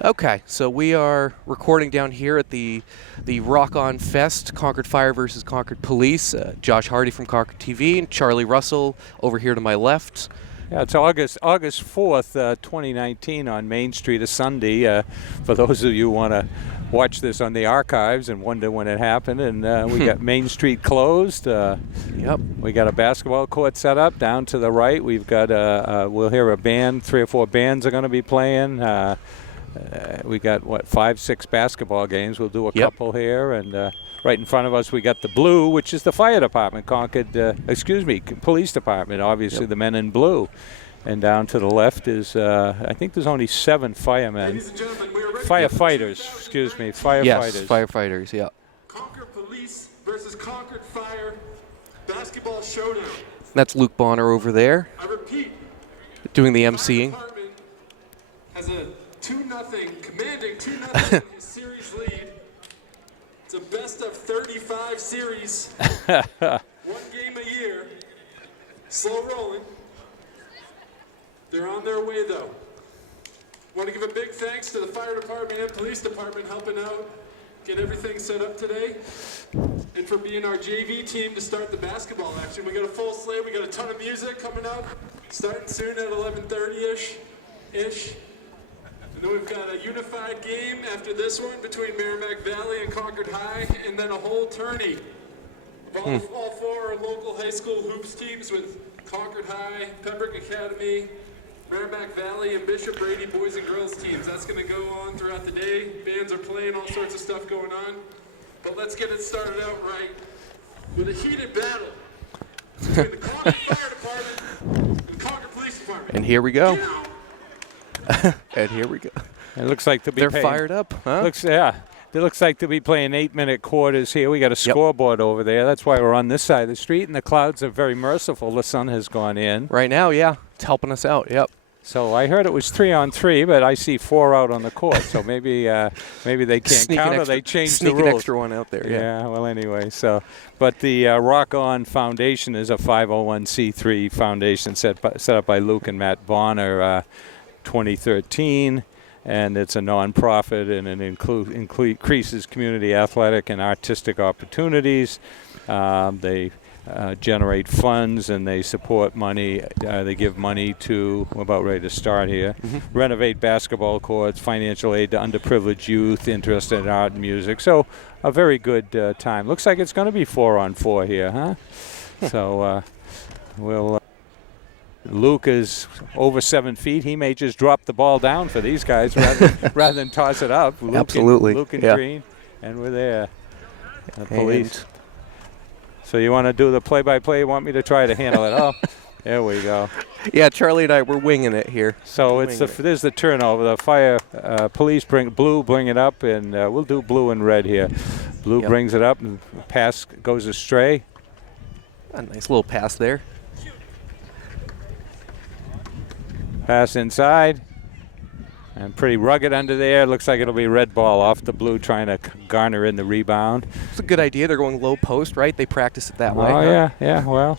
Okay, so we are recording down here at the Rock On Fest, Concord Fire versus Concord Police. Josh Hardy from Concord TV and Charlie Russell over here to my left. Yeah, it's August 4th, 2019 on Main Street, a Sunday. For those of you who want to watch this on the archives and wonder when it happened, and we got Main Street closed. Yep. We got a basketball court set up down to the right. We've got we'll hear a band. 3 or 4 bands are going to be playing. We got 5, 6 basketball games. We'll do a couple here, and right in front of us we got the blue, which is the fire department, police department. Obviously, the men in blue, and down to the left is I think there's only 7 firemen, firefighters. Firefighters. Yes, firefighters. Yeah. Concord Police versus Concord Fire basketball showdown. That's Luke Bonner over there. I repeat, doing the emceeing. Has a 2-0, commanding 2-0 series lead. It's a best of 35 series. 1 game a year. Slow rolling. They're on their way though. Want to give a big thanks to the fire department and police department helping out, get everything set up today, and for being our JV team to start the basketball action. We got a full slate. We got a ton of music coming up, starting soon at 11:30ish. And then we've got a unified game after this one between Merrimack Valley and Concord High, and then a whole tourney of all 4 local high school hoops teams with Concord High, Pembroke Academy, Merrimack Valley, and Bishop Brady boys and girls teams. That's going to go on throughout the day. Bands are playing, all sorts of stuff going on. But let's get it started out right with a heated battle between the Concord Fire Department and the Concord Police Department. And here we go. And here we go. It looks like they're fired up, huh? It looks like they'll be playing 8-minute quarters here. We got a scoreboard over there. That's why we're on this side of the street, and the clouds are very merciful. The sun has gone in. Right now, yeah. It's helping us out, yep. So I heard it was 3-on-3, but I see 4 out on the court. So maybe they can't count, or they changed the rules. Sneak an extra one out there, yeah. Well, anyway, but the Rock On Foundation is a 501c3 foundation set up by Luke and Matt Bonner, 2013. And it's a nonprofit, and it increases community athletic and artistic opportunities. They generate funds, and they support money. They give money to, we're about ready to start here, renovate basketball courts, financial aid to underprivileged youth interested in art and music. So a very good time. Looks like it's going to be 4-on-4 here, huh? So we'll... Luke is over 7 feet. He may just drop the ball down for these guys rather than toss it up. Absolutely. Luke and Green, and we're there. The police. So you want to do the play-by-play? You want me to try to handle it? Oh, there we go. Yeah, Charlie and I, we're winging it here. So there's the turnover. The fire police bring it up, and we'll do blue and red here. Blue brings it up, and pass goes astray. A nice little pass there. Pass inside, and pretty rugged under there. Looks like it'll be red ball off the blue, trying to garner in the rebound. It's a good idea. They're going low post, right? They practice it that way. Oh, yeah. Well,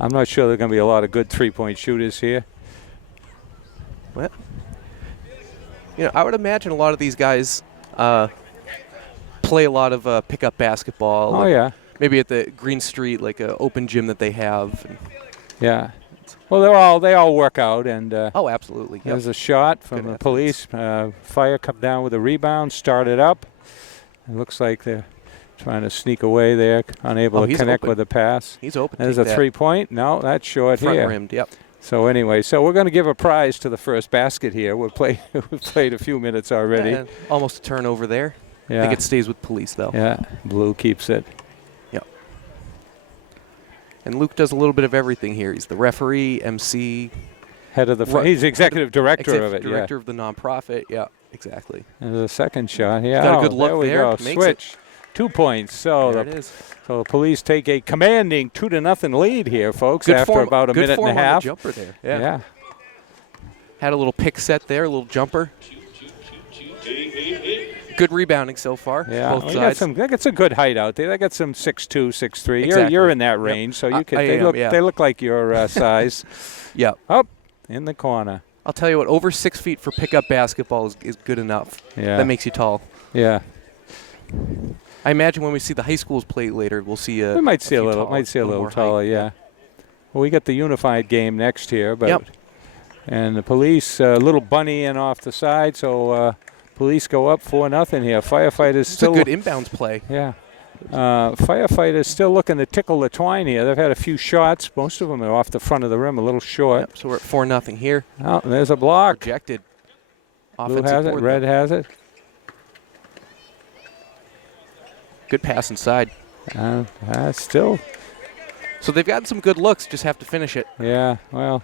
I'm not sure there are going to be a lot of good three-point shooters here. Well, I would imagine a lot of these guys play a lot of pickup basketball. Oh, yeah. Maybe at the Green Street, like an open gym that they have. Yeah. Well, they all work out, and oh, absolutely. Yep. There's a shot from the police. Fire come down with a rebound, started up. It looks like they're trying to sneak away there, unable to connect with the pass. He's open. There's a 3-point. No, that's short front here. Rimmed, yep. So anyway, we're going to give a prize to the first basket here. We've played a few minutes already. Yeah, almost a turnover there. Yeah. I think it stays with police, though. Yeah, blue keeps it. And Luke does a little bit of everything here. He's the referee, MC. He's executive director of it. Director of the nonprofit. Yeah, exactly. There's a second shot. Yeah, got a good look there. We go. Switch. 2 points. So there it is. So the police take a commanding 2-0 lead here, folks. After about a minute and a half. Good form on the jumper there. Yeah. Had a little pick set there, a little jumper. Good rebounding so far. Yeah, both sides. They got some good height out there. They got some 6'2", 6'3". Exactly. You're in that range, so you could. They look like your size. Yeah. Up in the corner. I'll tell you what, over 6 feet for pickup basketball is good enough. Yeah. That makes you tall. Yeah. I imagine when we see the high schools play later, we'll see We might see a few little. taller, Might see a little more taller. height. Yeah. Well, we got the unified game next here, but Yep. and the police little bunny in off the side, so police go up 4-0 here. Firefighters It's still. a good inbounds play. Yeah. Firefighters still looking to tickle the twine here. They've had a few shots. Most of them are off the front of the rim, a little short. Yep, so we're at 4-0 here. Oh, there's a block. Rejected. Blue Offensive has it. board, Red though. has it. Good pass inside. Still. So they've gotten some good looks, just have to finish it. Yeah, well.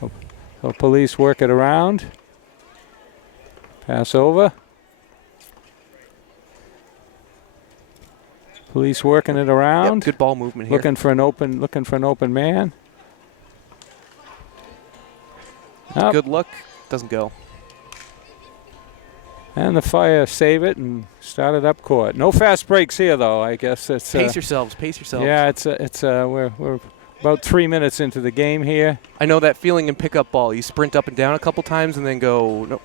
So police work it around. Pass over. Police working it around. Yep, good ball movement here. Looking for an open man. Up. Good look. Doesn't go. And the Fire save it and start it up court. No fast breaks here, though. I guess it's Pace yourselves. Pace yourselves. yeah. We're about 3 minutes into the game here. I know that feeling in pickup ball. You sprint up and down a couple times and then go. No.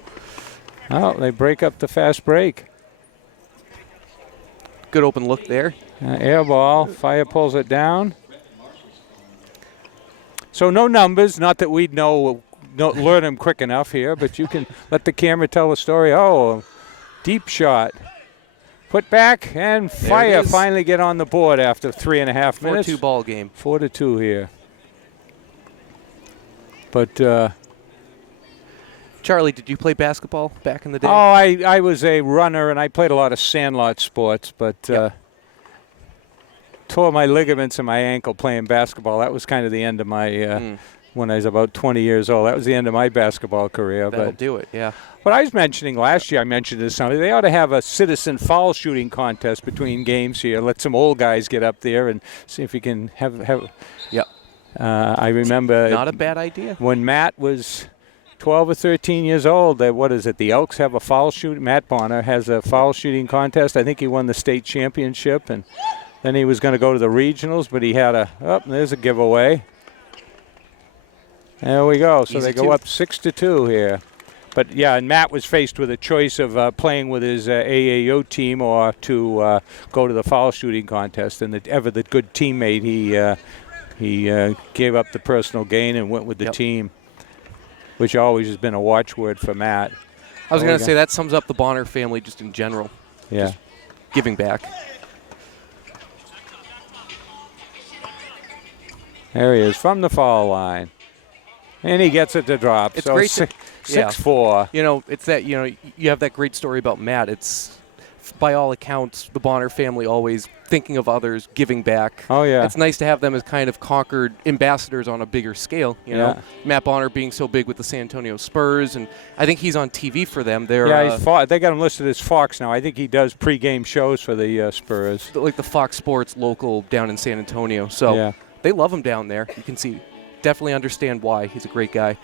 Oh, they break up the fast break. Good open look there. Air ball. Fire pulls it down. So no numbers. Not that we'd learn them quick enough here, but you can let the camera tell the story. Oh, deep shot. Put back, and Fire finally get on the board after 3.5 minutes. 4-2 ball game. 4-2 here. But Charlie, did you play basketball back in the day? I was a runner, and I played a lot of sandlot sports, but tore my ligaments in my ankle playing basketball. That was kind of the end of my when I was about 20 years old. That was the end of my basketball career. That'll But do it, yeah. what I was mentioning last year, I mentioned this somebody, they ought to have a citizen foul shooting contest between games here. Let some old guys get up there and see if you can have. Yep. I remember Not a bad idea. when Matt was 12 or 13 years old. What is it? The Elks have a foul shooting. Matt Bonner has a foul shooting contest. I think he won the state championship, and then he was going to go to the regionals, but he had there's a giveaway. There we go. So Easy they go two. up 6-2 here. But, yeah, and Matt was faced with a choice of playing with his AAO team or to go to the foul shooting contest. And the good teammate, he gave up the personal gain and went with the team, which always has been a watchword for Matt. I was going to say that sums up the Bonner family just in general. Yeah. Just giving back. There he is from the foul line. And he gets it to drop. It's so great. 6-4. You know, it's that, you have that great story about Matt. It's, by all accounts, the Bonner family always thinking of others, giving back. Oh, yeah. It's nice to have them as kind of Concord ambassadors on a bigger scale, you know. Matt Bonner being so big with the San Antonio Spurs, and I think he's on TV for them. They're, they got him listed as Fox now. I think he does pregame shows for the Spurs. like the Fox Sports local down in San Antonio. So they love him down there. You can see, definitely understand why. He's a great guy.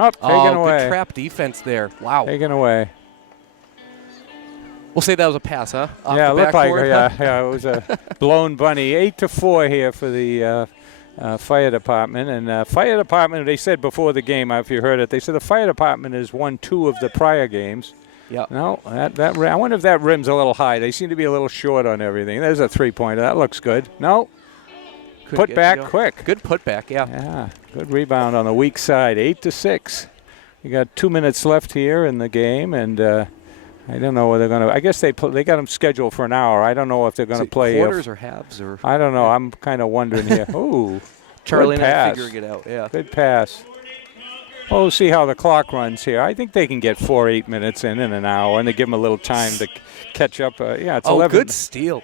Oh, taken away. Good trap defense there. Wow. Taken away. We'll say that was a pass, huh? Off Yeah, it the looked like backboard? it was a blown bunny. 8-4 here for the fire department. And fire department, they said before the game, if you heard it, they said the fire department has won 2 of the prior games. Yeah. No, I wonder if that rim's a little high. They seem to be a little short on everything. There's a three-pointer. That looks good. No. Put back quick. Good putback, yeah. Yeah, good rebound on the weak side. 8-6. You got 2 minutes left here in the game, and I don't know whether they're going to. I guess they got them scheduled for an hour. I don't know if they're going to play quarters or halves or. I don't know. I'm kind of wondering here. Ooh, Charlie good and I pass. figuring it out. Yeah. Good pass. Well, we'll see how the clock runs here. I think they can get 8 minutes in an hour, and they give them a little time to catch up. It's 11. Good steal.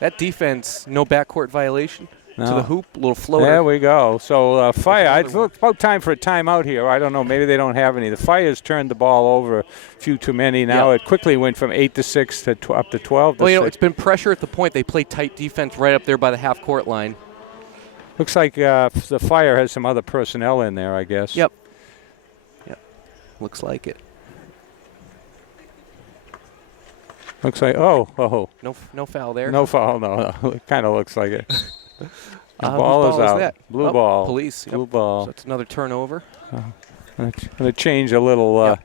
That defense, no backcourt violation. No. To the hoop, a little floater. There we go. So Fire, it's about time for a timeout here. I don't know. Maybe they don't have any. The Fire's turned the ball over a few too many. Now it quickly went from 8-6 to up to 12. Well, it's been pressure at the point. They play tight defense right up there by the half-court line. Looks like the Fire has some other personnel in there, I guess. Yep. Looks like it. Looks like, No foul there. No foul, no. It kind of looks like it. The ball is whose out. that? Blue Oh, ball. Police. Yep. Blue ball. So that's another turnover. Going to change a little.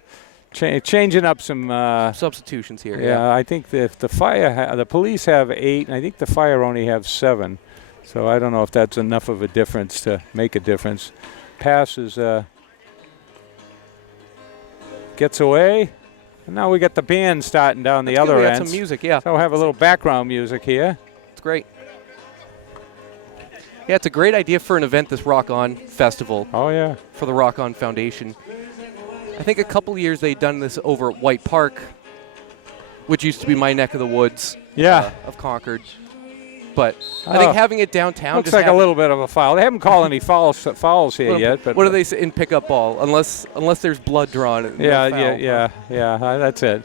Changing up some. Substitutions here. Yeah, I think if the police have 8, and I think the fire only have 7. So I don't know if that's enough of a difference to make a difference. Passes. Gets away. And now we got the band starting down the other end. We end. got some music, yeah. So we'll have a little background music here. It's great. Yeah, it's a great idea for an event, this Rock On Festival. Oh, yeah. For the Rock On Foundation. I think a couple of years they'd done this over at White Park, which used to be my neck of the woods of Concord. But I think having it downtown looks like a little bit of a foul. They haven't called any fouls here yet. But what do they say in pickup ball? Unless there's blood drawn. Yeah. That's it.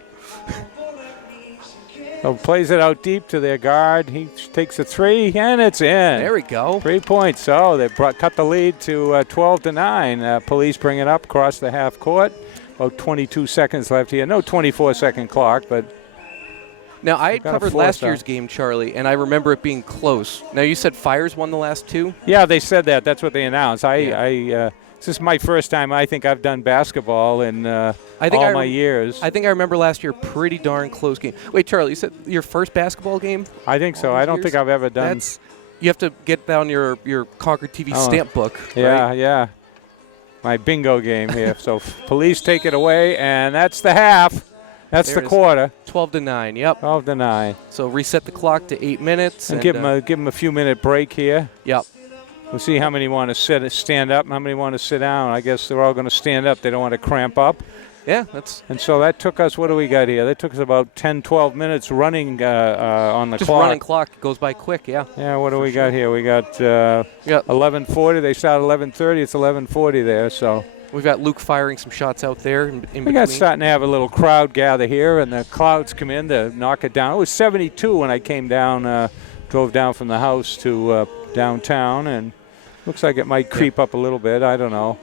So plays it out deep to their guard. He takes a 3, and it's in. There we go. 3 points. So they cut the lead to 12-9. Police bring it up across the half court. About 22 seconds left here. No 24-second clock, but. Now, I had covered last year's game, Charlie, and I remember it being close. Now, you said Fires won the last 2? Yeah, they said that. That's what they announced. This is my first time I think I've done basketball in all my years. I think I remember last year pretty darn close game. Wait, Charlie, you said your first basketball game? I think so. I don't think I've ever done. You have to get down your Concord TV stamp book. Yeah, right? yeah. My bingo game here. So police take it away, and that's the half. That's the quarter. 12-9. Yep. 12-9. So reset the clock to 8 minutes. And give them a few minute break here. Yep. We'll see how many want to stand up and how many want to sit down. I guess they're all going to stand up. They don't want to cramp up. Yeah, And so that took us, what do we got here? That took us about 10, 12 minutes running on the clock. Just running clock. It goes by quick, yeah. Yeah, what do we got here? We got 11:40. They start 11:30. It's 11:40 there, so. We've got Luke firing some shots out there in between. We got starting to have a little crowd gather here, and the clouds come in to knock it down. It was 72 when I came down, drove down from the house to downtown, and looks like it might creep up a little bit. I don't know.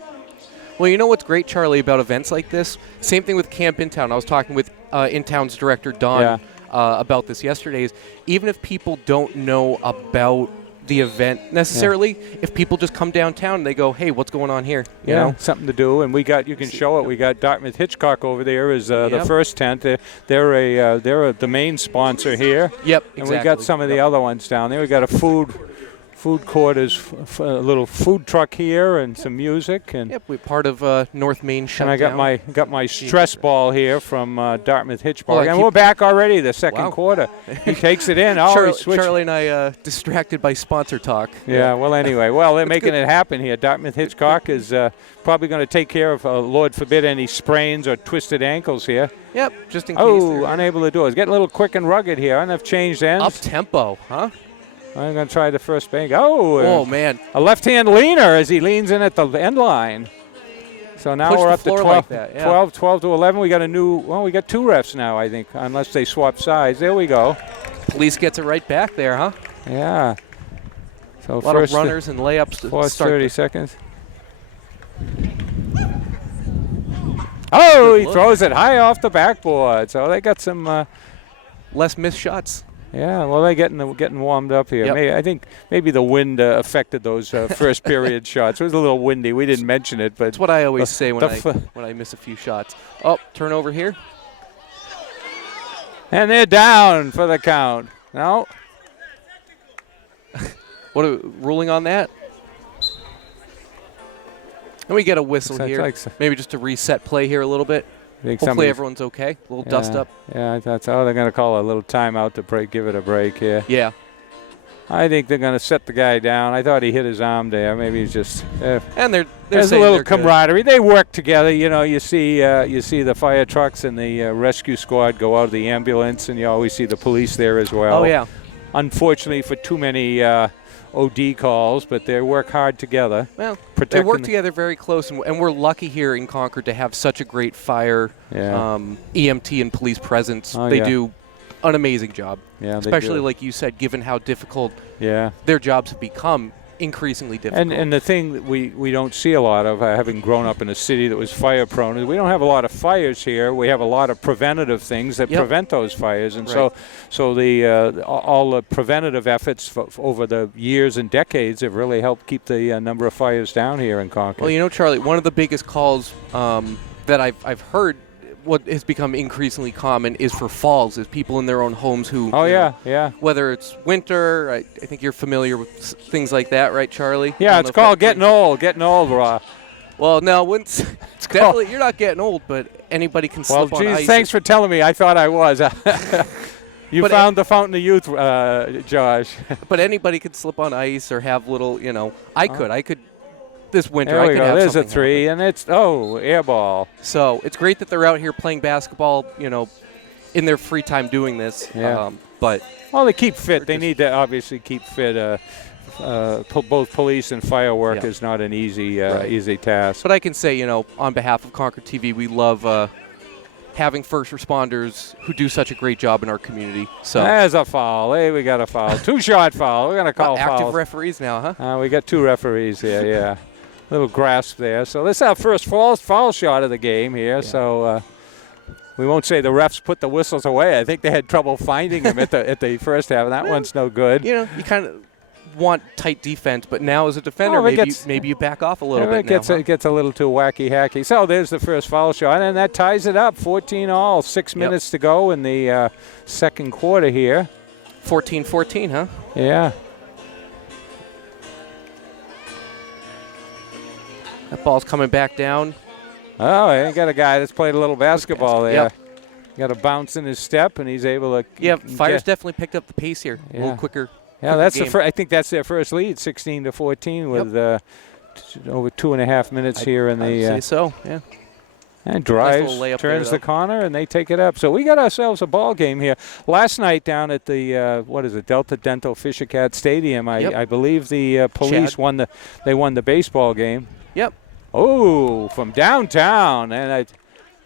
Well, you know what's great, Charlie, about events like this? Same thing with Camp Intown. I was talking with Intown's director, Don, about this yesterday. Is even if people don't know about the event necessarily, if people just come downtown and they go, hey, what's going on here? You know? Something to do. And you can show it. We got Dartmouth Hitchcock over there is the first tent. They're the main sponsor here. Yep, and we got some of the other ones down there. We got a food court, is a little food truck here, and some music. And we're part of North Main Shutdown. And I got my stress ball here from Dartmouth Hitchcock. And we're back already, the second quarter. He takes it in. Charlie and I distracted by sponsor talk. Yeah, well, anyway. They're making it happen here. Dartmouth Hitchcock is probably going to take care of, Lord forbid, any sprains or twisted ankles here. Yep, just in case. Unable to do it. It's getting a little quick and rugged here. And they've changed ends. Up-tempo, huh? I'm going to try the first bank. Oh, man. A left-hand leaner as he leans in at the end line. So now we're up to 12, like that, 12 to 11. We got we got 2 refs now, I think, unless they swap sides. There we go. Police gets it right back there, huh? Yeah. So a lot of runners and layups to start 30 seconds. Oh, he throws it high off the backboard. So they got some less missed shots. Yeah, well, they're getting warmed up here. Yep. I think maybe the wind affected those first period shots. It was a little windy. We didn't mention it, but that's what I always say when I miss a few shots. Oh, turnover here. And they're down for the count. No. Ruling on that? And we get a whistle here. Maybe just to reset play here a little bit. Hopefully everyone's okay. A little dust up. Yeah, I thought so. They're going to call a little timeout to give it a break here. Yeah. I think they're going to set the guy down. I thought he hit his arm there. Maybe he's just. And there's a little camaraderie. Good. They work together. You know, you see the fire trucks and the rescue squad go out of the ambulance, and you always see the police there as well. Oh yeah. Unfortunately, for too many OD calls, but they work hard together. Well, they work together very close, and we're lucky here in Concord to have such a great fire EMT and police presence. They do an amazing job. Yeah, especially like you said, given how difficult their jobs have become. increasingly difficult. And the thing that we don't see a lot of, having grown up in a city that was fire prone, is we don't have a lot of fires here. We have a lot of preventative things that prevent those fires, and so the all the preventative efforts over the years and decades have really helped keep the number of fires down here in Concord. Well, Charlie, one of the biggest calls that I've heard, what has become increasingly common, is for falls, is people in their own homes who whether it's winter, I think you're familiar with things like that, right, Charlie? Yeah, it's called getting old, Raw. Well, no, it's definitely, you're not getting old, but anybody can slip on ice. Thanks for telling me. I thought I was. You found the fountain of youth, Josh. But anybody could slip on ice or have little, I could this winter. There I we could go. have There's a something 3, happen. and it's air ball. So it's great that they're out here playing basketball, in their free time doing this. Yeah. But they keep fit. They need to obviously keep fit. Both police and fire work is not an easy task. But I can say, on behalf of Concord TV, we love having first responders who do such a great job in our community. So there's a foul. Hey, we got a foul. 2-shot foul. We're gonna call fouls. Active referees now, huh? We got 2 referees here. Yeah, little grasp there. So this is our first foul shot of the game here. Yeah. So we won't say the refs put the whistles away. I think they had trouble finding them at the first half. And that one's no good. You kind of want tight defense, but now as a defender, maybe you back off a little bit. It gets a little too wacky-hacky. So there's the first foul shot, and that ties it up. 14-all. 6 minutes to go in the second quarter here. 14-14, huh? Yeah. That ball's coming back down. Oh, I got a guy that's played a little basketball there. Yep. Got a bounce in his step, and he's able to. Yeah, Fire's definitely picked up the pace here. A little quicker. Yeah, that's I think that's their first lead, 16-14, with over 2.5 minutes here in the. I'd say so. Yeah. And drives, nice turns the corner, and they take it up. So we got ourselves a ball game here. Last night down at the Delta Dental Fisher Cat Stadium, I believe the police won the baseball game. Yep. Oh, from downtown, and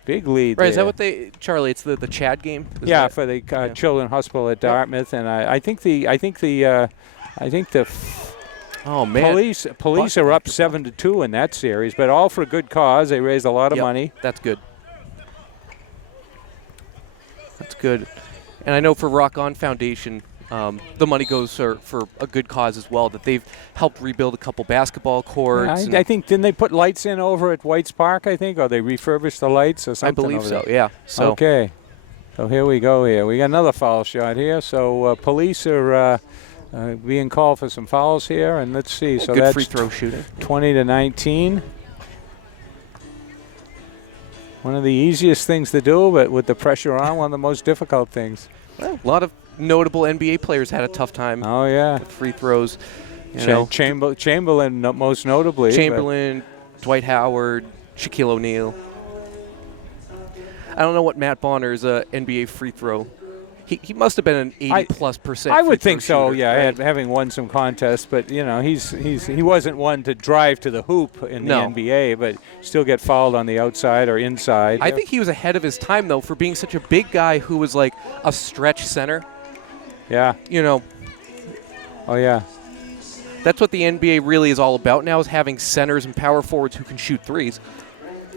big lead. Right, there. is that what Charlie? It's the Chad game. For the Children's Hospital at Dartmouth, and I think the oh man, police are up 7-2 in that series, but all for a good cause. They raised a lot of money. That's good. That's good, and I know for Rock On Foundation, the money goes for a good cause as well, that they've helped rebuild a couple basketball courts. I think, didn't they put lights in over at White's Park, I think, or they refurbished the lights or something? I believe over so, there? yeah. So. Okay. So here we go here. We got another foul shot here. So police are being called for some fouls here, and let's see. So good that's free throw shooting. 20-19. One of the easiest things to do, but with the pressure on, one of the most difficult things. Well, a lot of notable NBA players had a tough time. Oh, yeah. With free throws. Chamberlain most notably. Chamberlain, Dwight Howard, Shaquille O'Neal. I don't know what Matt Bonner's NBA free throw. He must have been an 80+%. I would think so. Shooter, yeah, right? having won some contests, but he wasn't one to drive to the hoop in the NBA, but still get fouled on the outside or inside. I think he was ahead of his time though for being such a big guy who was like a stretch center. Yeah. Oh yeah. That's what the NBA really is all about now, is having centers and power forwards who can shoot threes.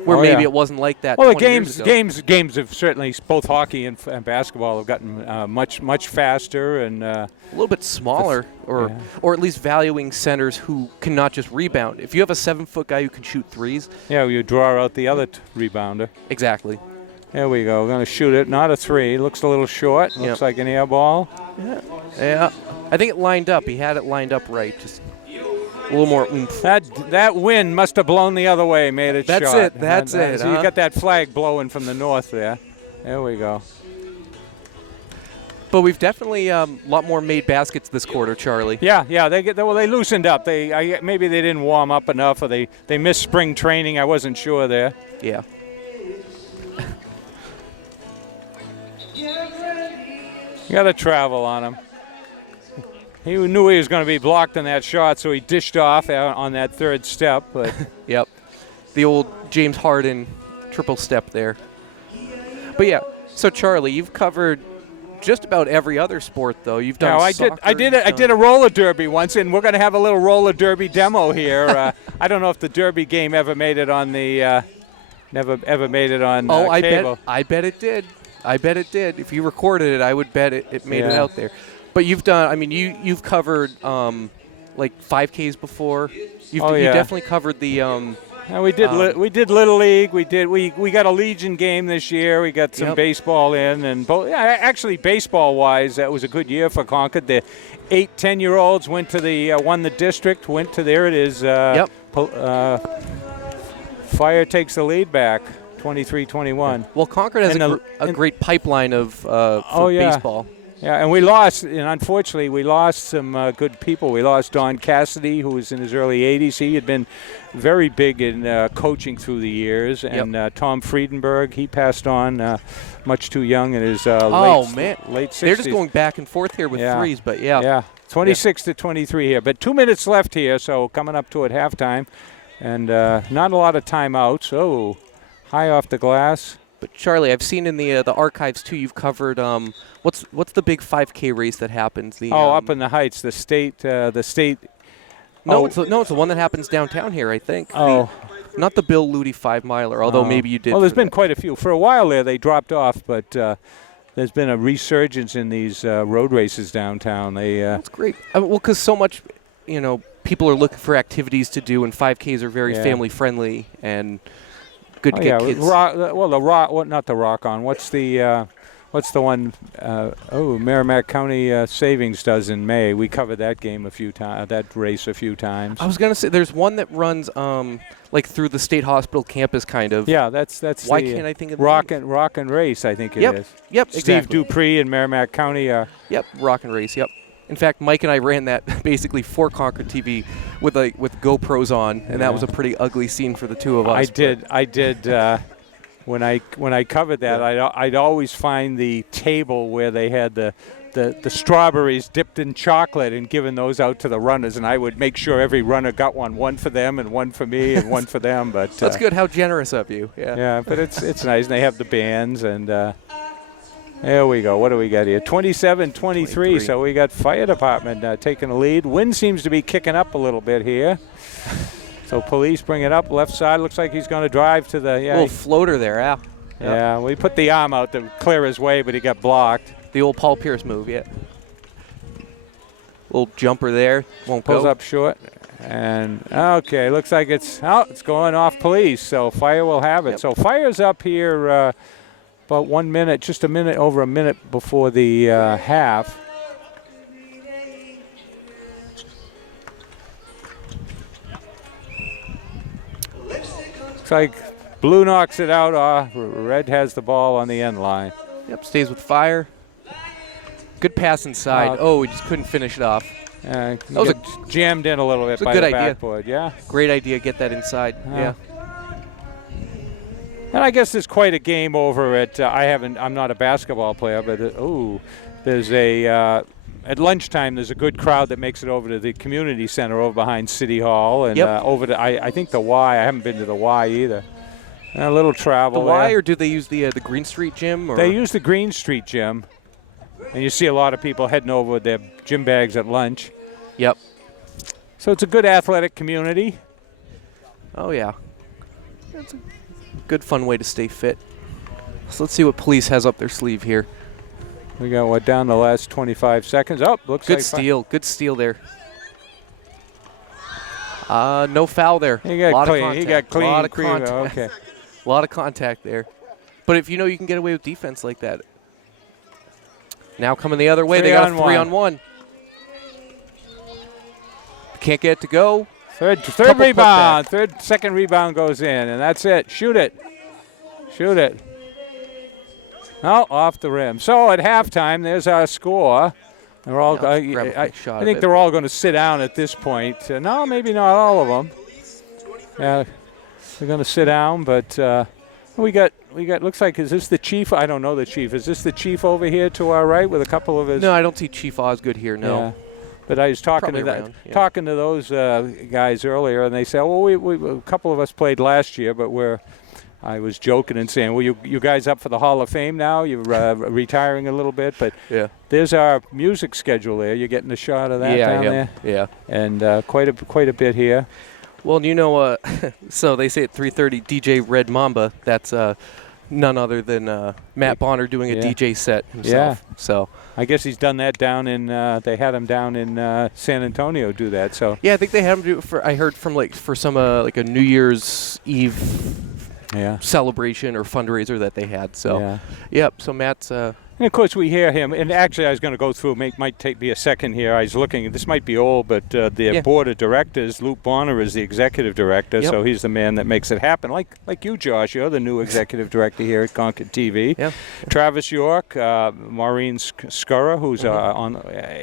Where maybe it wasn't like that. Well, 20 years ago. games have certainly, both hockey and basketball have gotten much faster and a little bit smaller, or at least valuing centers who can not just rebound. If you have a 7-foot guy who can shoot threes, you draw out the other rebounder. Exactly. There we go. We're going to shoot it. Not a 3. Looks a little short. Looks like an air ball. Yeah. I think it lined up. He had it lined up right. Just a little more oomph. That wind must have blown the other way, made it shot. That's it. So you got that flag blowing from the north there. There we go. But we've definitely a lot more made baskets this quarter, Charlie. Yeah. They loosened up. Maybe they didn't warm up enough, or they missed spring training. I wasn't sure there. Yeah. You got to travel on him. He knew he was going to be blocked on that shot, so he dished off on that third step. But Yep. The old James Harden triple step there. But yeah, so Charlie, you've covered just about every other sport, though. You've done. No, I did a roller derby once, and we're going to have a little roller derby demo here. I don't know if the derby game ever made it on the ever made it on cable. I bet it did. I bet it did. If you recorded it, I would bet it made it out there. But you've done. I mean, you've covered like 5Ks before. You definitely covered the. We did Little League. We got a Legion game this year. We got some baseball in, and actually baseball wise, that was a good year for Concord. The 8-10-year-olds went to won the district. Went to there it is. Fire takes the lead back, 23-21. Well, Concord has a great pipeline of for baseball. Yeah, and we lost, and unfortunately, we lost some good people. We lost Don Cassidy, who was in his early 80s. He had been very big in coaching through the years. And Tom Friedenberg, he passed on much too young in his late 60s. They're just going back and forth here with threes, but Yeah, 26-23 here. But 2 minutes left here, so coming up to it halftime. And not a lot of timeouts. Oh, high off the glass. But Charlie, I've seen in the archives too. You've covered what's the big 5K race that happens? Up in the Heights, the state. No, it's the one that happens downtown here, I think. Not the Bill Luty 5 miler, although maybe you did. Well, there's been quite a few. For a while there, they dropped off, but there's been a resurgence in these road races downtown. That's great. Because so much, people are looking for activities to do, and 5Ks are very family friendly and. Good to get kids. Not the Rock On. What's the one? Merrimack County Savings does in May. We covered that game that race a few times. I was gonna say there's one that runs like through the state hospital campus, kind of. Yeah, that's. Why can't I think of Rock and Race? I think it is. Yep. Steve Exactly. Dupree and Merrimack County. Yep. Rock and Race. Yep. In fact, Mike and I ran that basically for Concord TV with GoPros on, and that was a pretty ugly scene for the two of us. I did. When I covered that, I'd always find the table where they had the strawberries dipped in chocolate and given those out to the runners, and I would make sure every runner got one for them and one for me and one for them. But that's good. How generous of you. Yeah. Yeah, but it's nice, and they have the bands and. There we go. What do we got here? 27-23. So we got fire department taking the lead. Wind seems to be kicking up a little bit here. So police bring it up left side. Looks like he's going to drive to the little floater there. Yeah. Yeah. We put the arm out to clear his way, but he got blocked. The old Paul Pierce move. Yeah. Little jumper there. Won't Pulls go. up short. And okay, looks like it's going off police. So fire will have it. So fire's up here. About 1 minute, just over a minute before the half. Looks like blue knocks it out. Red has the ball on the end line. Yep, stays with fire. Good pass inside. We just couldn't finish it off. That was jammed in a little bit by the backboard. Yeah. Great idea. Get that inside. Yeah. And I guess there's quite a game over at. I'm not a basketball player, but there's at lunchtime. There's a good crowd that makes it over to the community center over behind City Hall and over to I think the Y. I haven't been to the Y either. A little travel. The Y, or do they use the Green Street gym? Or? They use the Green Street gym, and you see a lot of people heading over with their gym bags at lunch. Yep. So it's a good athletic community. Oh yeah. That's a good, fun way to stay fit. So let's see what police has up their sleeve here. We got down the last 25 seconds. Looks good like steal. Good steal there. No foul there. He got clean. He got clean. A lot of contact. Okay. A lot of contact there. But if you can get away with defense like that. Now coming the other way, they got a 3-on-1. Can't get it to go. Third rebound. Second rebound goes in, and that's it. Shoot it. Oh, off the rim. So at halftime, there's our score. They're all. I think they're all going to sit down at this point. No, maybe not all of them. Yeah, they're going to sit down, but we got. Looks like, is this the chief? I don't know the chief. Is this the chief over here to our right with a couple of his? No, I don't see Chief Osgood here. No. Yeah. But I was talking to those guys earlier, and they said, "Well, we a couple of us played last year, but we're I was joking and saying, well, you guys up for the Hall of Fame now? You're retiring a little bit, but there's our music schedule there. You're getting a shot of that down there. Yeah. And quite a bit here. Well, so they say at 3:30, DJ Red Mamba. That's none other than Matt Bonner doing a DJ set himself. Yeah. So I guess he's done that down in. They had him down in San Antonio do that. So yeah, I think they had him do it for. I heard from for some like a New Year's Eve celebration or fundraiser that they had. So so Matt's. And of course, we hear him. And actually, I was going to go through. Might take me a second here. I was looking. This might be old, but the board of directors, Luke Bonner, is the executive director. So he's the man that makes it happen. Like you, Josh. You're the new executive director here at Concord TV. Yeah. Travis York, Maureen Scurra, who's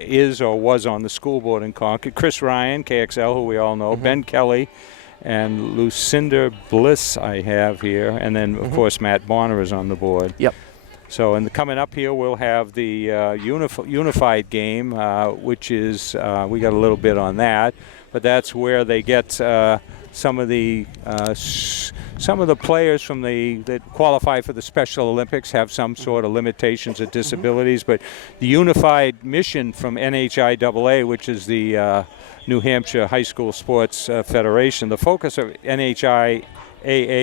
is or was on the school board in Concord. Chris Ryan, KXL, who we all know. Ben Kelly. And Lucinda Bliss I have here. And then, of course, Matt Bonner is on the board. Yep. So, coming up here, we'll have the unified game, which is we got a little bit on that, but that's where they get some of the players from that qualify for the Special Olympics have some sort of limitations or disabilities. But the unified mission from NHIAA, which is the New Hampshire High School Sports Federation, the focus of NHIAA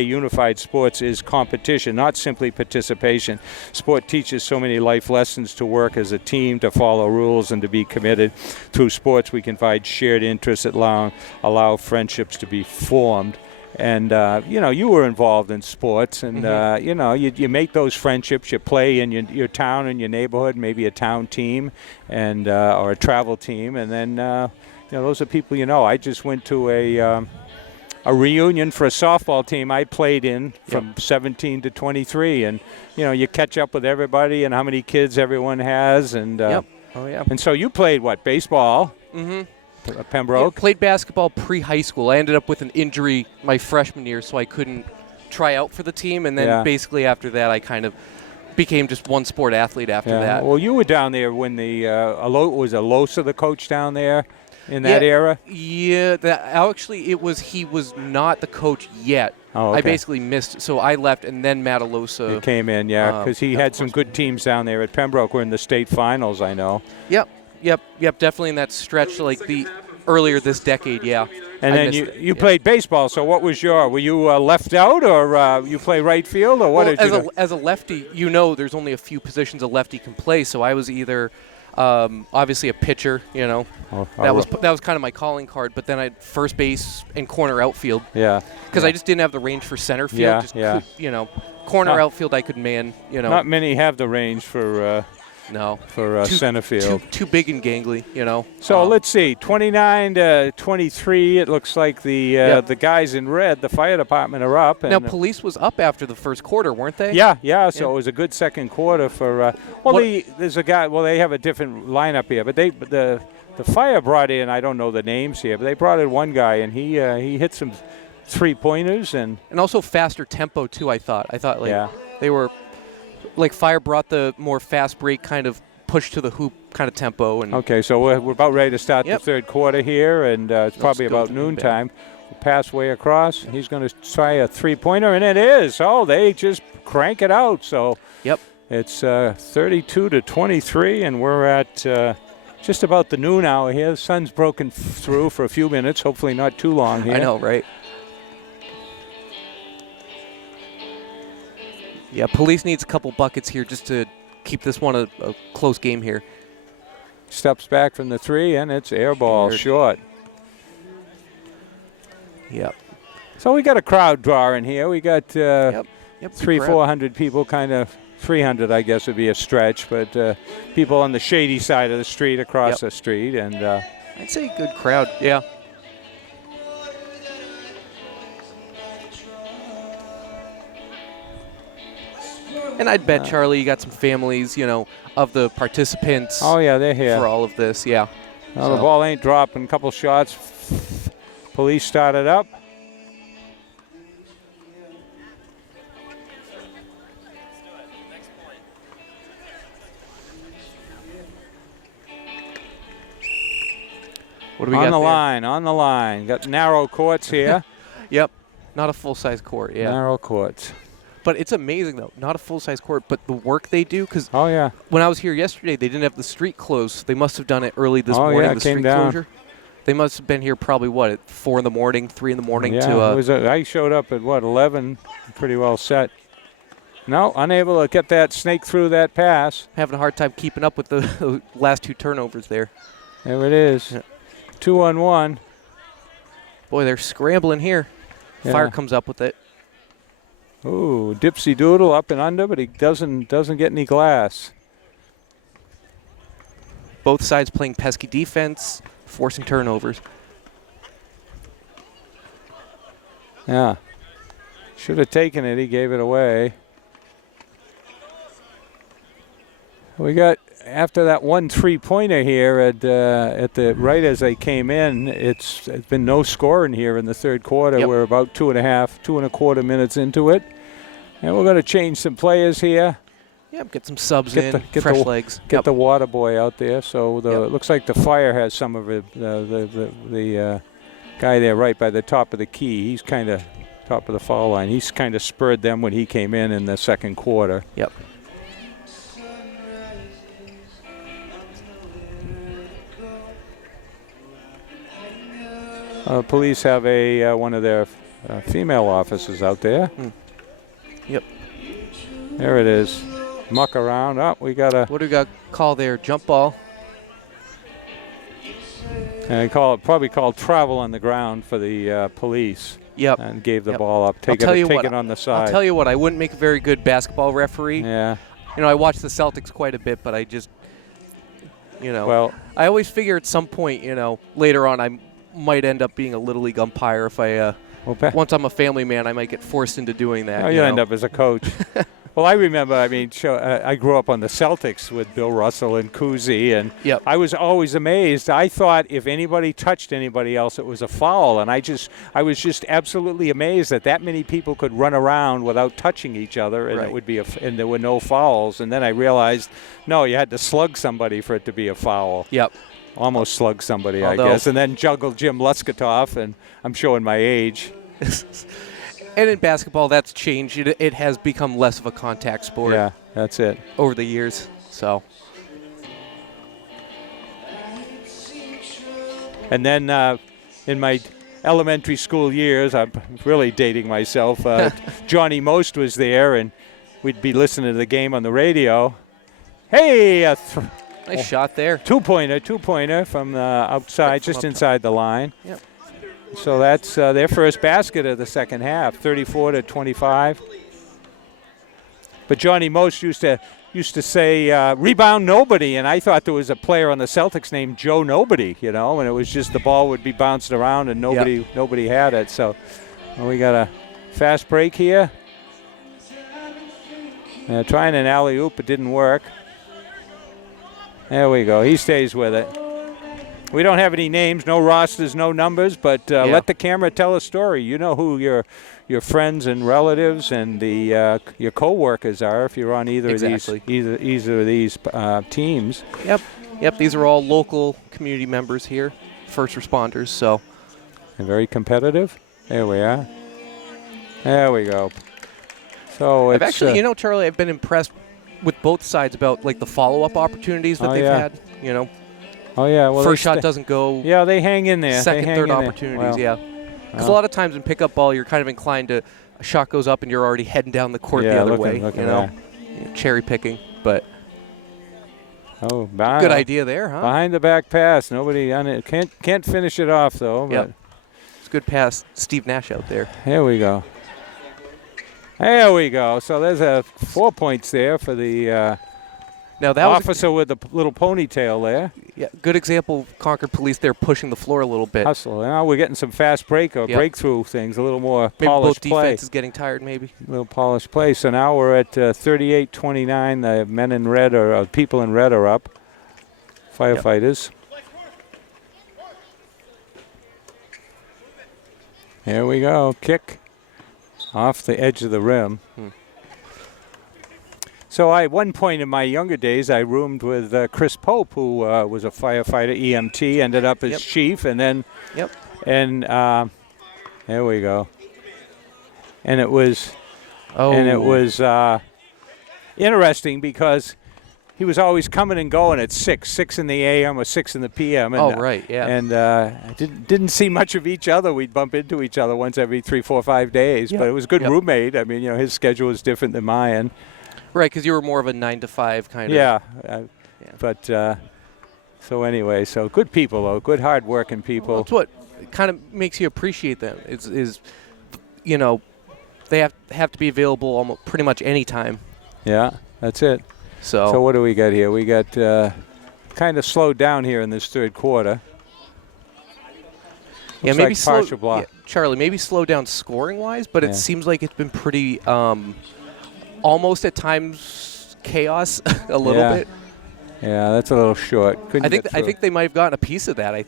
Unified Sports is competition, not simply participation. Sport teaches so many life lessons to work as a team, to follow rules, and to be committed. Through sports, we can find shared interests that allow friendships to be formed. And, you were involved in sports, and, you make those friendships. You play in your town and your neighborhood, maybe a town team and or a travel team. And then, those are people you know. I just went to a reunion for a softball team I played in from 17 to 23, and you catch up with everybody and how many kids everyone has, and and so you played baseball? Pembroke. Played basketball pre-high school. I ended up with an injury my freshman year, so I couldn't try out for the team, and then basically after that I kind of became just one sport athlete after that. Well, you were down there when was Alosa the coach down there? In that era? Yeah, he was not the coach yet. Oh, okay. I basically missed, so I left, and then Matt Alosa came in, because he had some good teams down there at Pembroke. We're in the state finals, I know. Yep, definitely in that stretch, like the earlier this decade, And then you played baseball, so what was were you left out, or you play right field, or what did you do? As a lefty, there's only a few positions a lefty can play, so I was either obviously a pitcher, that was kind of my calling card. But then I had first base and corner outfield. Yeah. Because I just didn't have the range for center field. Corner outfield I could man. Not many have the range for. Center field. Too big and gangly, So let's see, 29 to 23. It looks like the guys in red, the fire department, are up. And now, police was up after the first quarter, weren't they? Yeah. So it was a good second quarter for. There's a guy. Well, they have a different lineup here, but the fire brought in. I don't know the names here, but they brought in one guy, and he hit some 3-pointers and also faster tempo too. I thought they were. Like fire brought the more fast break kind of push to the hoop kind of tempo. And okay, so we're about ready to start the third quarter here, and it's probably about noontime. We'll pass way across. He's going to try a 3-pointer, and it is. Oh, they just crank it out. So it's 32 to 23, and we're at just about the noon hour here. The sun's broken through for a few minutes, hopefully not too long here. I know, right? Yeah, police needs a couple buckets here just to keep this one a close game here. Steps back from the 3, and it's air ball short. Yep. So we got a crowd draw in here. We got 300-400 people, kind of 300, I guess, would be a stretch, but people on the shady side of the street across the street. And I'd say a good crowd, yeah. And I'd bet, Charlie, you got some families, of the participants. Oh, yeah, they're here. For all of this, yeah. Well, the ball ain't dropping. A couple shots. Police started up. What do we got there? On the line. Got narrow courts here. Yep. Not a full-size court, yeah. Narrow courts. But it's amazing, though. Not a full-size court, but the work they do. Because oh, yeah. when I was here yesterday, they didn't have the street closed. So they must have done it early this morning, yeah, the came street down. closure. They must have been here probably, what, at 4 in the morning, 3 in the morning yeah, to... I showed up at, 11, pretty well set. No, unable to get that snake through that pass. having a hard time keeping up with the last 2 turnovers there. There it is. Yeah. 2-on-1. Boy, they're scrambling here. Yeah. Fire comes up with it. Ooh, dipsy doodle up and under, but he doesn't get any glass. Both sides playing pesky defense, forcing turnovers. Yeah. Should have taken it. He gave it away. We got, after that 1 3-pointer here at the right as they came in, it's been no scoring here in the third quarter. Yep. We're about 2.25 minutes into it. And we're going to change some players here. Yep, get some subs fresh legs. Get the water boy out there. So it looks like the Fire has some of it. The guy there right by the top of the key, he's kind of top of the foul line. He's kind of spurred them when he came in the second quarter. Yep. Police have one of their female officers out there. Yep. There it is. Muck around. Oh, we got a. What do we got call there? Jump ball. And probably called travel on the ground for the police. Yep. And gave the ball up. Take it on the side. I'll tell you what, I wouldn't make a very good basketball referee. Yeah. I watch the Celtics quite a bit, but I just, Well, I always figure at some point, later on I might end up being a Little League umpire if I, once I'm a family man, I might get forced into doing that. You end up as a coach. Well, I remember, I grew up on the Celtics with Bill Russell and Cousy, and Yep. I was always amazed. I thought if anybody touched anybody else, it was a foul, and I was just absolutely amazed that many people could run around without touching each other, and Right. it would be and there were no fouls. And then I realized, no, you had to slug somebody for it to be a foul. Yep. Almost slug somebody, Although- I guess, and then juggle Jim Luskatoff, and I'm showing my age. And in basketball, that's changed. It has become less of a contact sport. Yeah, that's it. Over the years. So. And then in my elementary school years, I'm really dating myself, Johnny Most was there, and we'd be listening to the game on the radio. Hey, Nice shot there. two-pointer from outside, just inside the line. Yep. So that's their first basket of the second half, 34-25. But Johnny Most used to say rebound nobody, and I thought there was a player on the Celtics named Joe Nobody, and it was just the ball would be bounced around and nobody had it. So we got a fast break here. Trying an alley-oop, it didn't work. There we go. He stays with it. We don't have any names, no rosters, no numbers, but let the camera tell a story. You know who your friends and relatives and your co-workers are if you're on either of these teams. Yep. These are all local community members here, first responders. So. And very competitive. There we are. There we go. So I've actually, Charlie, I've been impressed with both sides about the follow-up opportunities that they've had. Oh, yeah. Well, first shot doesn't go. Yeah, they hang in there. Second, third opportunities, Because a lot of times in pickup ball, you're kind of inclined to, a shot goes up and you're already heading down the court the other way. Cherry picking. But good idea there, huh? Behind the back pass. Nobody on it. Can't finish it off, though. Yep. It's a good pass. Steve Nash out there. Here we go. There we go. So there's 4 points there for the now that officer with the little ponytail there. Yeah, good example of Concord Police there pushing the floor a little bit. Hustle. Now we're getting some fast breakthrough things, a little more maybe polished both play. defense is getting tired, maybe. A little polished play. So now we're at 38-29. The men in red people in red are up. Firefighters. Here we go. Kick off the edge of the rim. So at one point in my younger days, I roomed with Chris Pope, who was a firefighter, EMT, ended up as chief, and then, and there we go. and it was Oh. Interesting because he was always coming and going at 6 in the a.m. or 6 in the p.m. And, right, yeah. And didn't see much of each other. We'd bump into each other once every 3, 4, 5 days. Yep. But it was a good Yep. roommate. I mean, his schedule was different than mine. Right, because you were more of a 9 to 5 kind of. Yeah. But so anyway, so good people, though. Good, hard-working people. Well, that's what kind of makes you appreciate them. Is they have to be available almost pretty much any time. Yeah, that's it. So what do we got here? We got kind of slowed down here in this third quarter. Yeah, Looks maybe like slow. partial block. Yeah, Charlie, maybe slow down scoring-wise, but it seems like it's been pretty almost at times chaos a little bit. Yeah, that's a little short. I think they might have gotten a piece of that. I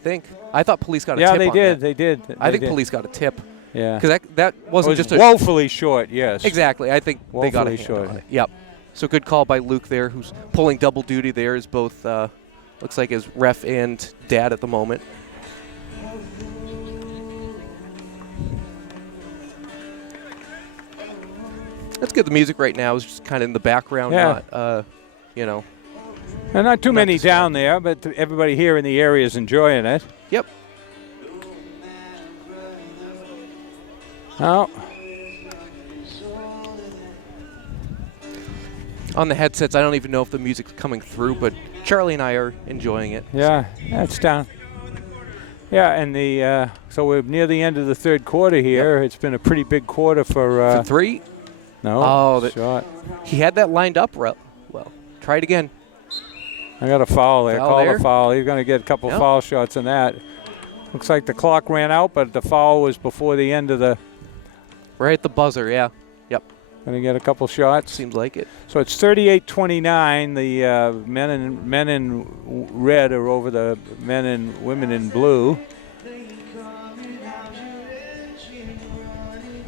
thought police got a tip. Yeah, they on did. that. They did. I think police got a tip. Yeah, because that wasn't just a woefully short. Yes, exactly. I think they got a woefully hand short. on it. Yep. So good call by Luke there, who's pulling double duty there as both looks like as ref and dad at the moment. That's good. The music right now is just kind of in the background, not And not too many distracting. down there, but everybody here in the area is enjoying it. Yep. Oh, On the headsets, I don't even know if the music's coming through, but Charlie and I are enjoying it. yeah, that's down. Yeah, and so we're near the end of the third quarter here. It's been a pretty big quarter for. For 3, No, shot. he had that lined up well. Try it again. I got a foul there. Foul Call there? the foul. He's going to get a couple foul shots in that. Looks like the clock ran out, but the foul was before the end of the. Right at the buzzer, yeah. Yep. Going to get a couple shots. Seems like it. So it's 38-29. The men in red are over the men and women in blue.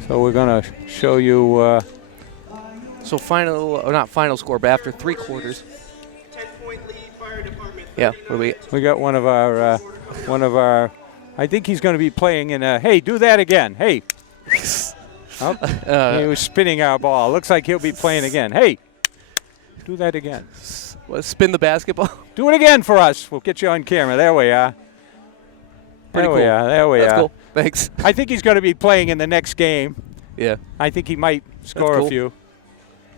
So we're going to show you. So not final score, but after 3 quarters. 10-point lead, fire department. Yeah, what do we get? We got one of our. I think he's going to be playing in a. Hey, do that again. Hey. He was spinning our ball. Looks like he'll be playing again. Hey, do that again. Spin the basketball. Do it again for us. We'll get you on camera. There we are. Pretty cool. There we That's are. cool. Thanks. I think he's going to be playing in the next game. Yeah. I think he might score cool. a few.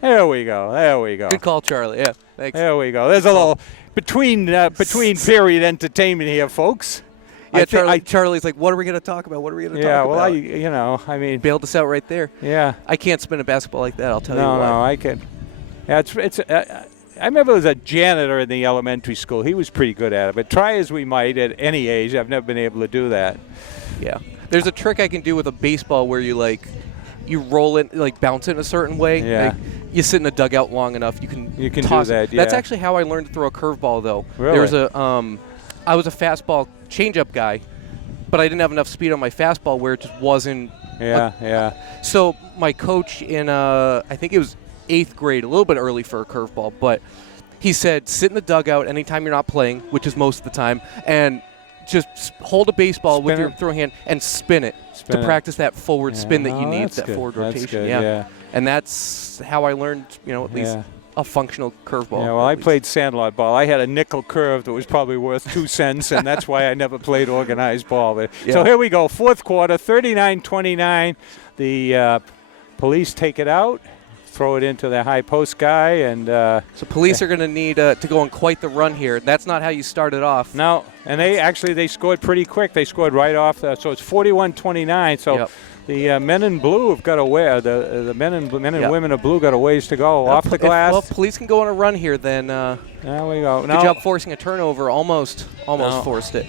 There we go. There we go. Good call, Charlie. Yeah. Thanks. There we go. There's a little between period entertainment here, folks. Yeah, Charlie's like, what are we going to talk about? What are we going to talk about? Yeah, well, I mean. Bailed us out right there. Yeah. I can't spin a basketball like that, I'll tell you what. No, I can. Yeah, I remember there was a janitor in the elementary school. He was pretty good at it. But try as we might at any age, I've never been able to do that. Yeah. There's a trick I can do with a baseball where you roll it, bounce it in a certain way. Yeah. Like, you sit in a dugout long enough, you can toss do that, it. That's yeah. actually how I learned to throw a curveball, though. Really? There was I was a fastball changeup guy, but I didn't have enough speed on my fastball where it just wasn't. Yeah. So my coach in, I think it was 8th grade, a little bit early for a curveball, but he said, sit in the dugout anytime you're not playing, which is most of the time, and just hold a baseball with your throwing hand and spin it to practice that forward spin that you need, that forward rotation. That's good, yeah. And that's how I learned, at least a functional curveball. Yeah, well, I played sandlot ball. I had a nickel curve that was probably worth 2 cents, and that's why I never played organized ball. But, So here we go, fourth quarter, 39-29. The police take it out, throw it into the high post guy, and so police are going to need to go on quite the run here. That's not how you started off. No, and they scored pretty quick. They scored right off. So it's 41-29. So the men in blue have got a way. The men and women of blue got a ways to go off the glass. Well, if police can go on a run here, then there we go. Good job forcing a turnover. Almost forced it.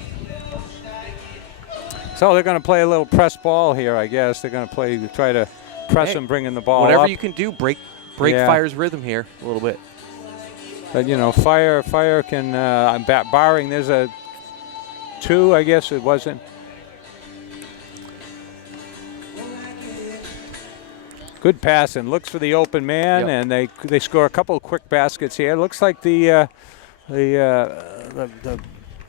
So they're going to play a little press ball here, I guess. They're going to try to press them, bringing the ball whatever up. you can do, break Fire's rhythm here a little bit. But Fire can barring there's a 2, I guess it wasn't. Good pass and looks for the open man, and they score a couple of quick baskets here. It looks like the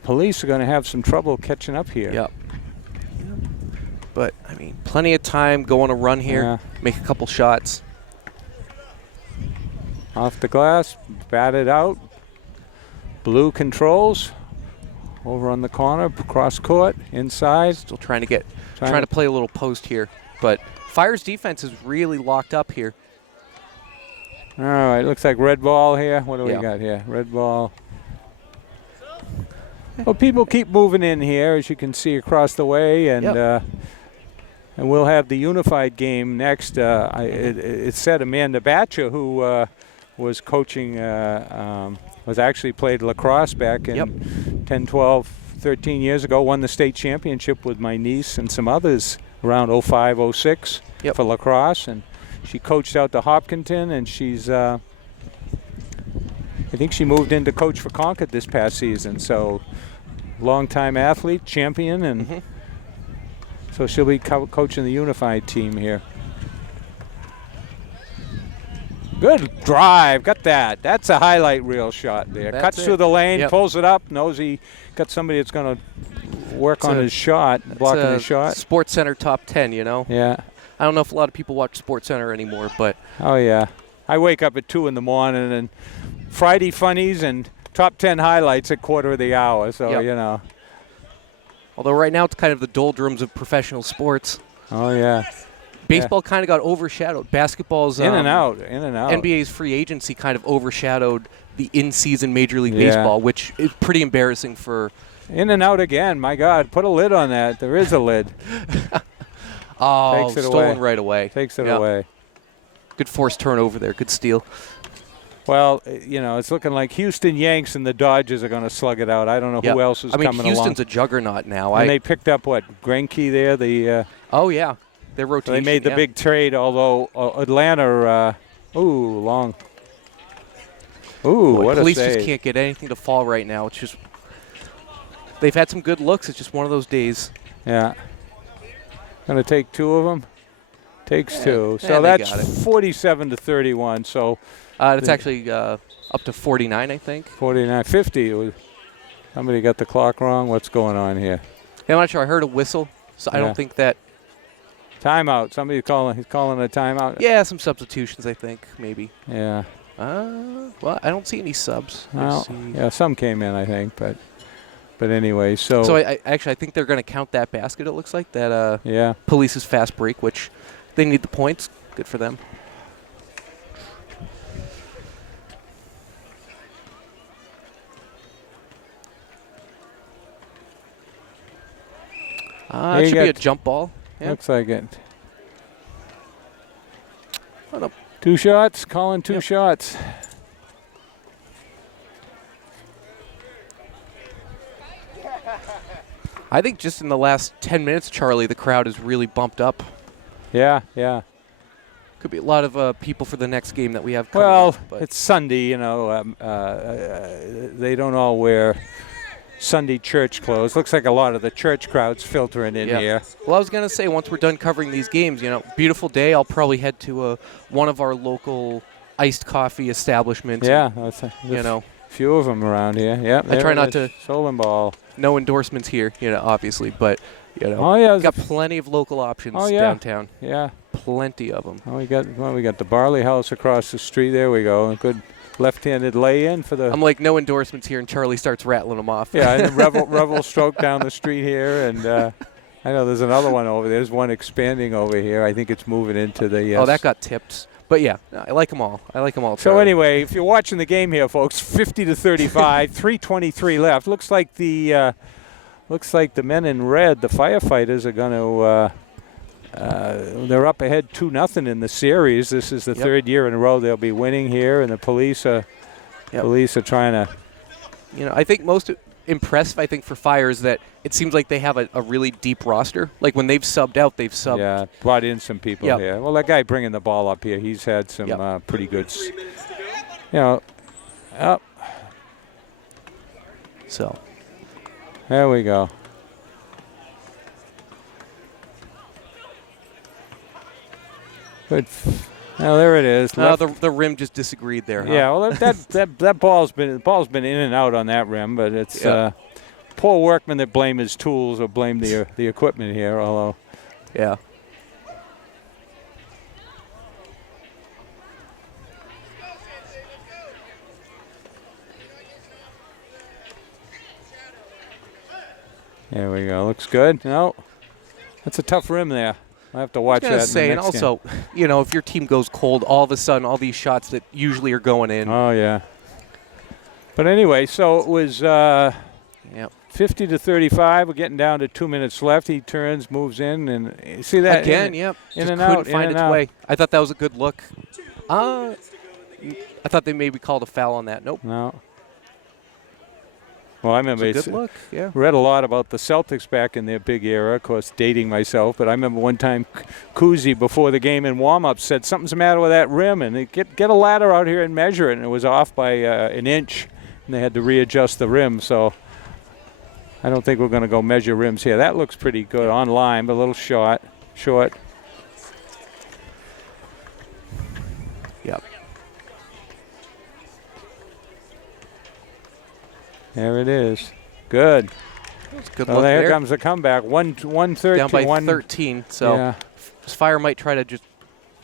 police are going to have some trouble catching up here. Yep. But, I mean, plenty of time, go on a run here, make a couple shots. Off the glass, batted out. Blue controls. Over on the corner, cross court, inside. Still trying to play a little post here. But Fire's defense is really locked up here. All right, looks like red ball here. What do we got here? Red ball. Well, people keep moving in here, as you can see across the way, and and we'll have the unified game next. It said Amanda Batcher, who was coaching, was actually played lacrosse back in 10, 12, 13 years ago, won the state championship with my niece and some others around 05, 06 for lacrosse. And she coached out to Hopkinton, and she's, I think she moved in to coach for Concord this past season. So long-time athlete, champion, and so she'll be coaching the unified team here. Good drive, got that. That's a highlight reel shot there. Cuts through the lane, pulls it up, knows he got somebody that's going to work on his shot, blocking his shot. Sports Center top 10, you know? Yeah. I don't know if a lot of people watch Sports Center anymore, but. Oh, yeah. I wake up at 2 in the morning, and Friday funnies and top 10 highlights at quarter of the hour, so, you know. Although right now it's kind of the doldrums of professional sports. Oh, yeah. Baseball kind of got overshadowed. Basketball's in and out. NBA's free agency kind of overshadowed the in-season Major League Baseball, which is pretty embarrassing for. In and out again. My God, put a lid on that. There is a lid. Takes it stolen right away. Takes it away. Good forced turnover there. Good steal. Well, you know, it's looking like Houston Yanks and the Dodgers are going to slug it out. I don't know who else is coming along. Houston's a juggernaut now. And they picked up, what, Greinke there? Their rotation. They made the big trade, although Atlanta, long. What a police save. just can't get anything to fall right now. It's just they've had some good looks. It's just one of those days. Yeah. Going to take 2 of them. Takes 2. So that's 47-31. So it's actually up to 49, I think. 49, 50. Somebody got the clock wrong. What's going on here? I'm not sure. I heard a whistle, so I don't think that. Timeout. Somebody's calling. He's calling a timeout. Yeah, some substitutions, I think, maybe. Yeah. Well, I don't see any subs. Well, yeah, some came in, I think, but anyway. So I think they're going to count that basket. It looks like that. Police's fast break, which they need the points. Good for them. It should be a jump ball. Yeah. Looks like it. 2 shots, calling 2 shots. I think just in the last 10 minutes, Charlie, the crowd has really bumped up. Yeah. Could be a lot of people for the next game that we have coming up. Well, it's Sunday, you know. They don't all wear Sunday church clothes. Looks like a lot of the church crowd's filtering in here. Well, I was going to say, once we're done covering these games, you know, beautiful day, I'll probably head to one of our local iced coffee establishments. Yeah. You know. Few of them around here. Yeah. I try not to. Solon ball. No endorsements here, you know, obviously, but, you know. Oh, yeah. Got plenty of local options downtown. Yeah. Plenty of them. Oh, we got the Barley House across the street. There we go. A good left-handed lay-in for the. I'm like, no endorsements here, and Charlie starts rattling them off. Yeah, and Revel Stroke down the street here, and I know there's another one over there. There's one expanding over here. I think it's moving into the. Oh, that got tipped. But yeah, I like them all. So Charlie. Anyway, if you're watching the game here, folks, 50-35, 3:23 left. Looks like the men in red, the firefighters, are going to. They're up ahead 2-0 in the series. This is the third year in a row they'll be winning here, and the police are trying to. You know, I think most impressive, I think, for Fire is that it seems like they have a really deep roster. Like when they've subbed out, they've subbed. Yeah, brought in some people here. Well, that guy bringing the ball up here, he's had some pretty good. So. There we go. Good. Now there it is. The rim just disagreed there. Huh? Yeah. Well, that ball's been in and out on that rim, but it's poor workman that blame his tools or blame the equipment here. Although Yeah. There we go. Looks good. No, that's a tough rim there. I have to watch that. And also, you know, if your team goes cold, all of a sudden, all these shots that usually are going in. Oh yeah. But anyway, so it was 50 to 35. We're getting down to 2 minutes left. He turns, moves in, and you see that again. In Just and couldn't out. find its way. I thought that was a good look. I thought they maybe called a foul on that. Nope. No. Well, I remember It's a good look. Yeah. read a lot about the Celtics back in their big era, of course, dating myself, but I remember one time Kuzi before the game in warm-up said something's the matter with that rim, and they get a ladder out here and measure it, and it was off by an inch, and they had to readjust the rim, so I don't think we're going to go measure rims here. That looks pretty good on line, but a little short. Yep. There it is. Good. Good Well, look there there. comes the comeback. 1-13. Down by 13. So Yeah. Fire might try to just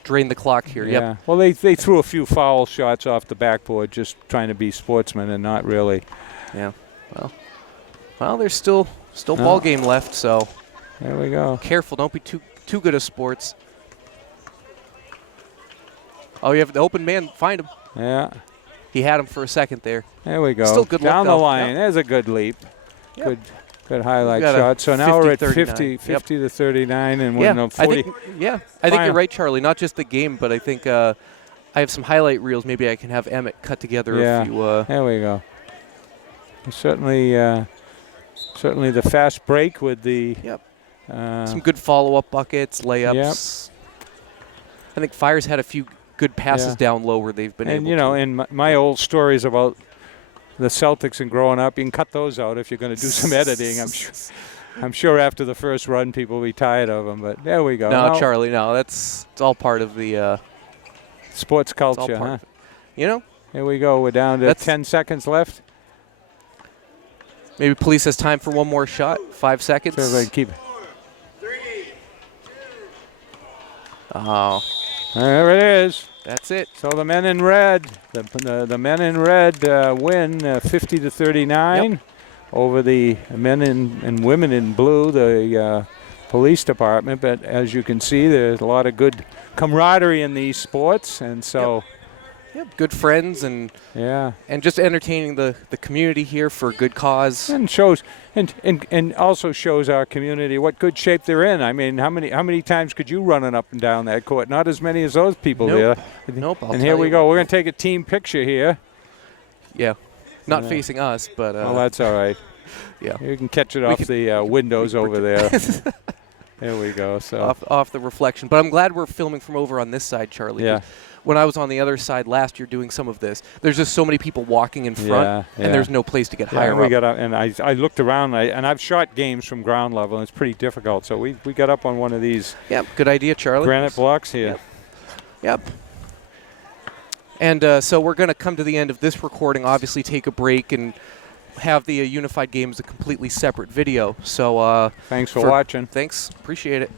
drain the clock here. Yeah. Yep. Well, they threw a few foul shots off the backboard, just trying to be sportsmen and not really. Yeah. Well, there's still ball game left. So There we go. careful. Don't be too good at sports. Oh, you have the open man. Find him. Yeah. He had him for a second there. There we go. Still good Down look, the though. line. Yep. There's a good leap. Yep. Good highlight got a shot. So now we're at 50-39. 50 to 39 and Yeah, we're 40. I think Final. you're right, Charlie. Not just the game, but I think I have some highlight reels. Maybe I can have Emmett cut together. Yeah. If you, There we go. Certainly the fast break with the. Yep. Some good follow-up buckets, layups. I think Fire's had a few good passes down low where they've been able And, you know, to. in my old stories about the Celtics and growing up, you can cut those out if you're going to do some editing. I'm sure after the first run, people will be tired of them. But there we go. No, Charlie, no. It's all part of the sports it's all culture, part huh? of it. You know? Here we go. We're down to 10 seconds left. Maybe Police has time for one more shot. 5 seconds. So everybody keep. 3, 2. Oh, There it is. that's it. So the men in red, the men in red win 50 to 39 over the men and women in blue, the police department. But as you can see, there's a lot of good camaraderie in these sports, and so Good friends and just entertaining the community here for a good cause. and shows and also shows our community what good shape they're in. I mean, how many times could you run up and down that court? Not as many as those people Nope. there. Nope. I'll And tell here we you go. what. We're going to take a team picture here. Yeah. Not facing us, but Well, that's all right. yeah. You can catch it off the windows over there. There we go. So off the reflection. But I'm glad we're filming from over on this side, Charlie. Yeah. When I was on the other side last year doing some of this, there's just so many people walking in front, and there's no place to get higher we up. got up, and I looked around, and I've shot games from ground level, and it's pretty difficult. So we got up on one of these Yep. Good idea, Charlie. granite blocks here. Yep. And so we're going to come to the end of this recording, obviously take a break and have the Unified Games a completely separate video. So Thanks for watching. Thanks. Appreciate it.